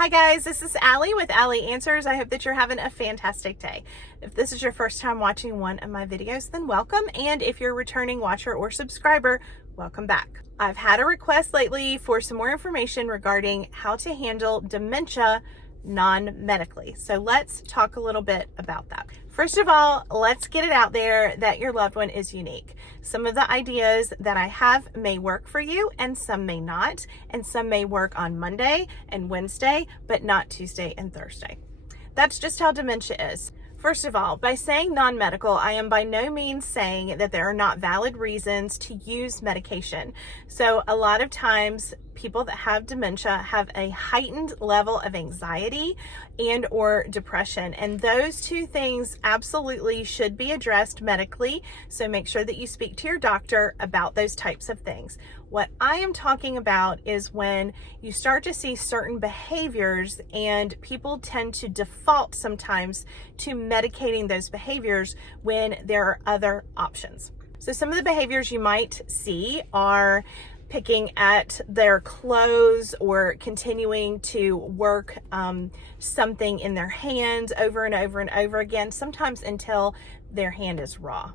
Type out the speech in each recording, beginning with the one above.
Hi guys, this is Allie with Allie Answers. I hope that you're having a fantastic day. If this is your first time watching one of my videos, then welcome. And if you're a returning watcher or subscriber, welcome back. I've had a request lately for some more information regarding how to handle dementia non-medically. So let's talk a little bit about that. First of all, let's get it out there that your loved one is unique. Some of the ideas that I have may work for you and some may not, and some may work on Monday and Wednesday, but not Tuesday and Thursday. That's just how dementia is. First of all, by saying non-medical, I am by no means saying that there are not valid reasons to use medication. So a lot of times people that have dementia have a heightened level of anxiety and or depression, and those two things absolutely should be addressed medically. So make sure that you speak to your doctor about those types of things. What I am talking about is when you start to see certain behaviors and people tend to default sometimes to medicating those behaviors when there are other options. So some of the behaviors you might see are picking at their clothes or continuing to work something in their hands over and over and over again, sometimes until their hand is raw.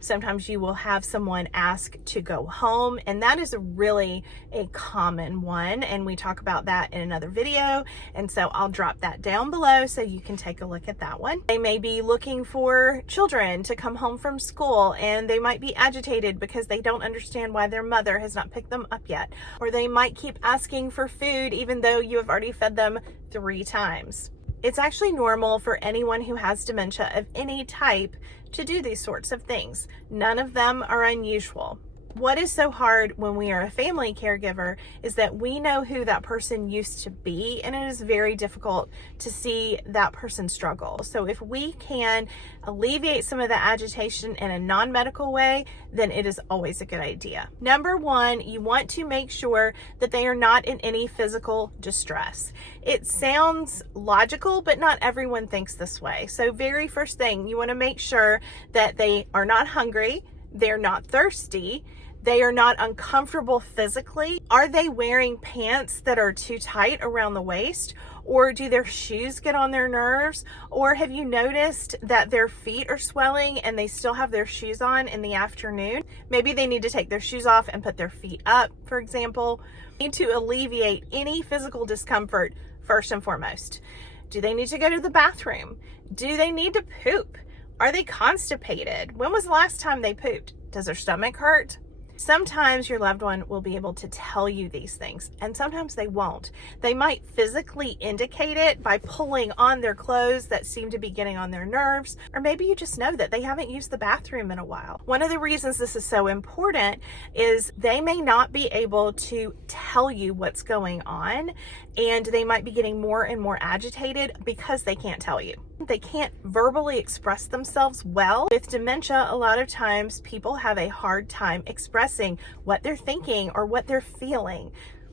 Sometimes you will have someone ask to go home, and that is really a common one, and we talk about that in another video, and so I'll drop that down below so you can take a look at that one. They may be looking for children to come home from school, and they might be agitated because they don't understand why their mother has not picked them up yet, or they might keep asking for food even though you have already fed them 3 times. It's actually normal for anyone who has dementia of any type to do these sorts of things. None of them are unusual. What is so hard when we are a family caregiver is that we know who that person used to be, and it is very difficult to see that person struggle. So if we can alleviate some of the agitation in a non-medical way, then it is always a good idea. Number one, you want to make sure that they are not in any physical distress. It sounds logical, but not everyone thinks this way. So very first thing, you want to make sure that they are not hungry, they're not thirsty, they are not uncomfortable physically. Are they wearing pants that are too tight around the waist? Or do their shoes get on their nerves? Or have you noticed that their feet are swelling and they still have their shoes on in the afternoon? Maybe they need to take their shoes off and put their feet up, for example. You need to alleviate any physical discomfort first and foremost. Do they need to go to the bathroom? Do they need to poop? Are they constipated? When was the last time they pooped? Does their stomach hurt? Sometimes your loved one will be able to tell you these things, and sometimes they won't. They might physically indicate it by pulling on their clothes that seem to be getting on their nerves, or maybe you just know that they haven't used the bathroom in a while. One of the reasons this is so important is they may not be able to tell you what's going on, and they might be getting more and more agitated because they can't tell you. They can't verbally express themselves well. With dementia, a lot of times people have a hard time expressing what they're thinking or what they're feeling.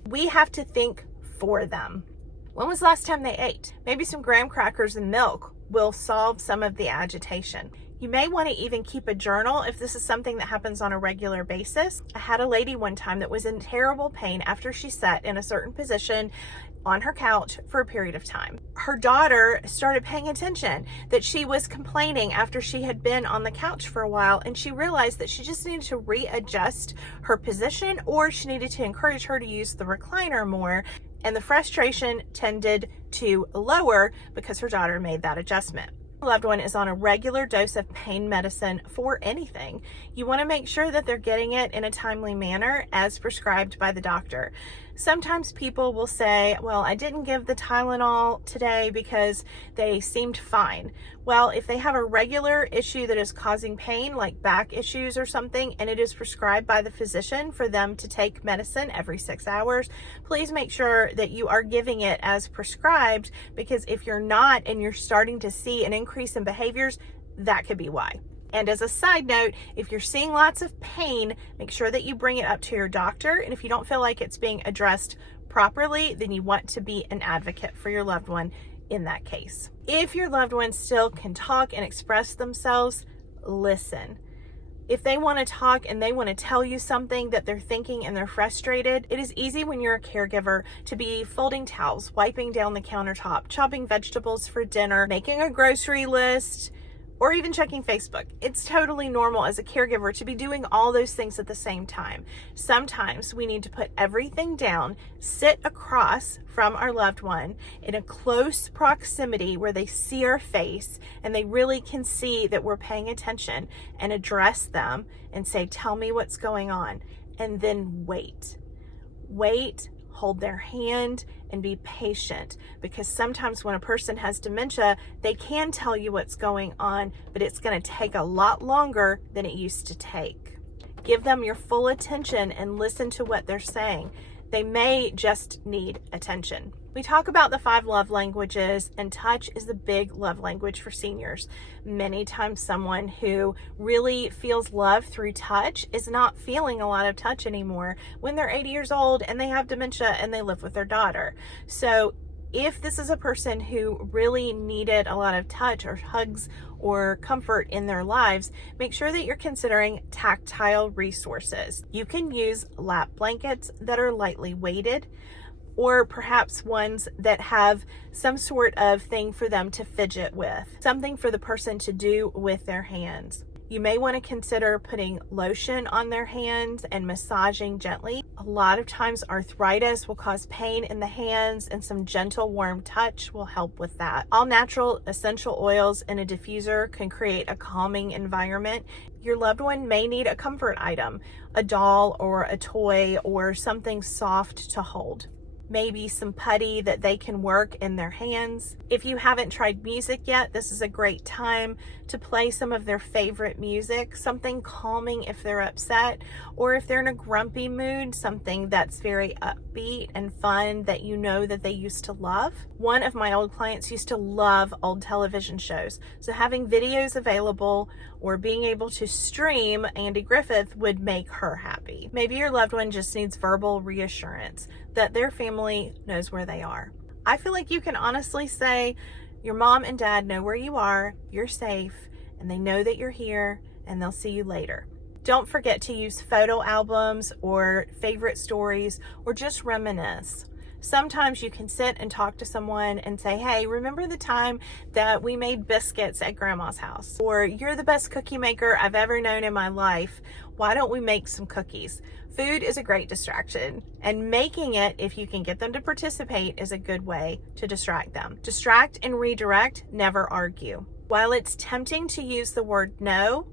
We have to think for them. When was the last time they ate? Maybe some graham crackers and milk will solve some of the agitation. You may want to even keep a journal if this is something that happens on a regular basis. I had a lady one time that was in terrible pain after she sat in a certain position on her couch for a period of time. Her daughter started paying attention that she was complaining after she had been on the couch for a while, and she realized that she just needed to readjust her position, or she needed to encourage her to use the recliner more, and the frustration tended to lower because her daughter made that adjustment. Loved one is on a regular dose of pain medicine for anything. You want to make sure that they're getting it in a timely manner as prescribed by the doctor. Sometimes people will say, well, I didn't give the Tylenol today because they seemed fine. Well, if they have a regular issue that is causing pain, like back issues or something, and it is prescribed by the physician for them to take medicine every 6 hours, please make sure that you are giving it as prescribed, because if you're not and you're starting to see an increase in behaviors, that could be why. And as a side note, if you're seeing lots of pain, make sure that you bring it up to your doctor. And if you don't feel like it's being addressed properly, then you want to be an advocate for your loved one in that case. If your loved one still can talk and express themselves, listen. If they want to talk and they want to tell you something that they're thinking and they're frustrated, it is easy when you're a caregiver to be folding towels, wiping down the countertop, chopping vegetables for dinner, making a grocery list, or even checking Facebook. It's totally normal as a caregiver to be doing all those things at the same time. Sometimes we need to put everything down, sit across from our loved one in a close proximity where they see our face and they really can see that we're paying attention, and address them and say, tell me what's going on, and then wait. Hold their hand, and be patient, because sometimes when a person has dementia, they can tell you what's going on, but it's going to take a lot longer than it used to take. Give them your full attention and listen to what they're saying. They may just need attention. We talk about the 5 love languages, and touch is a big love language for seniors. Many times someone who really feels love through touch is not feeling a lot of touch anymore when they're 80 years old and they have dementia and they live with their daughter. So if this is a person who really needed a lot of touch or hugs or comfort in their lives, make sure that you're considering tactile resources. You can use lap blankets that are lightly weighted, or perhaps ones that have some sort of thing for them to fidget with, something for the person to do with their hands. You may want to consider putting lotion on their hands and massaging gently. A lot of times arthritis will cause pain in the hands, and some gentle warm touch will help with that. All natural essential oils in a diffuser can create a calming environment. Your loved one may need a comfort item, a doll or a toy or something soft to hold. Maybe some putty that they can work in their hands. If you haven't tried music yet, this is a great time to play some of their favorite music, something calming if they're upset, or if they're in a grumpy mood, something that's very upbeat and fun that you know that they used to love. One of my old clients used to love old television shows, so having videos available or being able to stream Andy Griffith would make her happy. Maybe your loved one just needs verbal reassurance that their family knows where they are. I feel like you can honestly say your mom and dad know where you are, you're safe, and they know that you're here, and they'll see you later. Don't forget to use photo albums or favorite stories, or just reminisce. Sometimes you can sit and talk to someone and say, hey, remember the time that we made biscuits at grandma's house? Or you're the best cookie maker I've ever known in my life. Why don't we make some cookies? Food is a great distraction, and making it, if you can get them to participate, is a good way to distract them. Distract and redirect, never argue. While it's tempting to use the word no,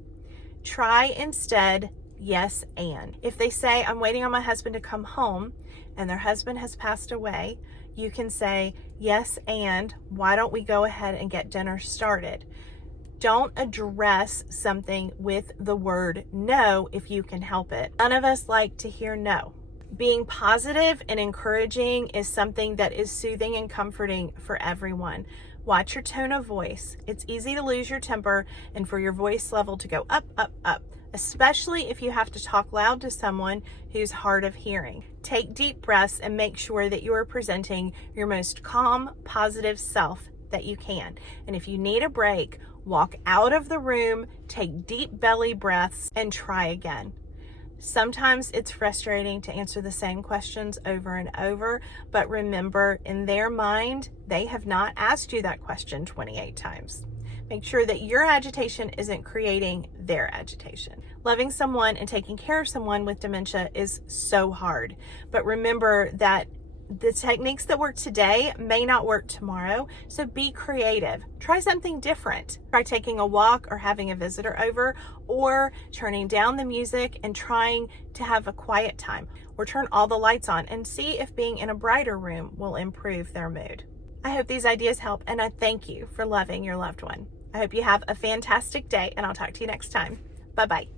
try instead yes and. If they say, I'm waiting on my husband to come home, and their husband has passed away, you can say, yes and why don't we go ahead and get dinner started? Don't address something with the word no if you can help it. None of us like to hear no. Being positive and encouraging is something that is soothing and comforting for everyone. Watch your tone of voice. It's easy to lose your temper and for your voice level to go up, up, up, especially if you have to talk loud to someone who's hard of hearing. Take deep breaths and make sure that you are presenting your most calm, positive self that you can. And if you need a break, walk out of the room, take deep belly breaths, and try again. Sometimes it's frustrating to answer the same questions over and over, but remember, in their mind, they have not asked you that question 28 times. Make sure that your agitation isn't creating their agitation. Loving someone and taking care of someone with dementia is so hard, but remember that the techniques that work today may not work tomorrow, so be creative. Try something different. Try taking a walk or having a visitor over, or turning down the music and trying to have a quiet time, or turn all the lights on and see if being in a brighter room will improve their mood. I hope these ideas help, and I thank you for loving your loved one. I hope you have a fantastic day, and I'll talk to you next time. Bye-bye.